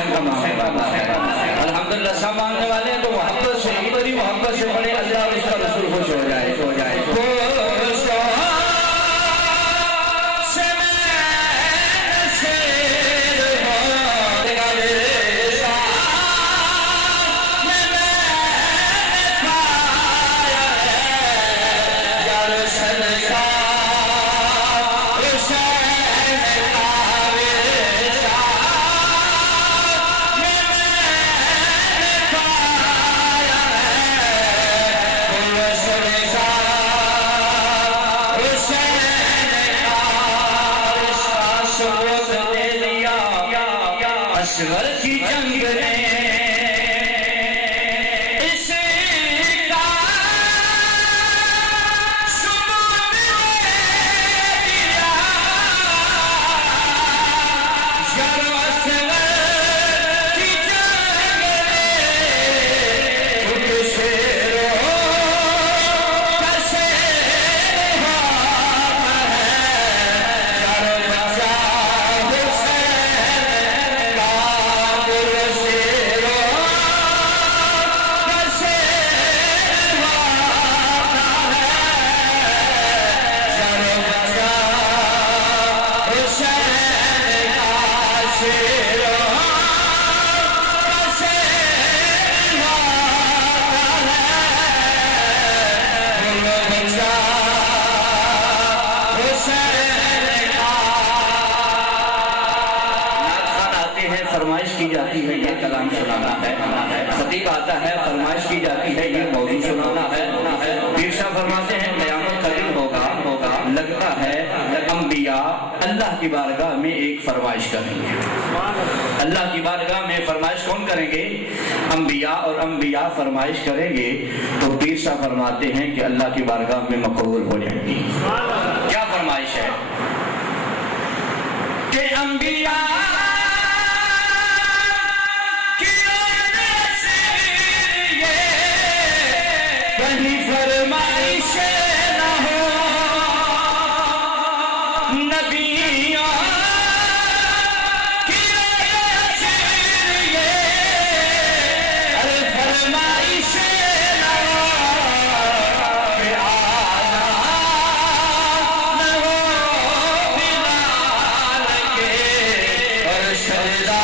حسین کا مانگنے والا ہے۔ الحمدللہ سب مانگنے والے ہیں تو محبت سے اتنی محبت سے پڑھیں اللہ اور اس کا رسول خوش ہو جائے۔ اصغر کی جنگ نے اس کا ثبوت دیا، گر اصغر کی جنگ نے خود شیروں کا شیر ہوتا ہے، گر بچا فرمائش کی جاتی ہے یہ کلام سنانا ہے، خطیب آتا ہے فرمائش کی جاتی ہے یہ موضوع سنانا ہے۔ پیر صاحب فرماتے ہیں قیامت کا دن ہوگا، لگتا ہے انبیاء اللہ کی بارگاہ میں ایک فرمائش کریں گے۔ اللہ کی بارگاہ میں فرمائش کون کریں گے؟ انبیاء، اور انبیاء فرمائش کریں گے تو پیر صاحب فرماتے ہیں کہ اللہ کی بارگاہ میں مقبول ہو جائیں گی۔ کیا فرمائش ہے کہ انبیاء فرمائش نہ ہو، نبیوں کی فرمائش نہ ہو، کہ آنا نہ ہو بلال کے اور سجدہ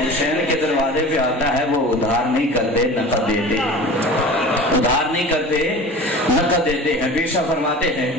حسین کا دروازے پہ آتا ہے وہ ادھار نہیں کرتے نقد دیتے، ادھار نہیں کرتے نقد دیتے ہیں۔ پیر صاحب فرماتے ہیں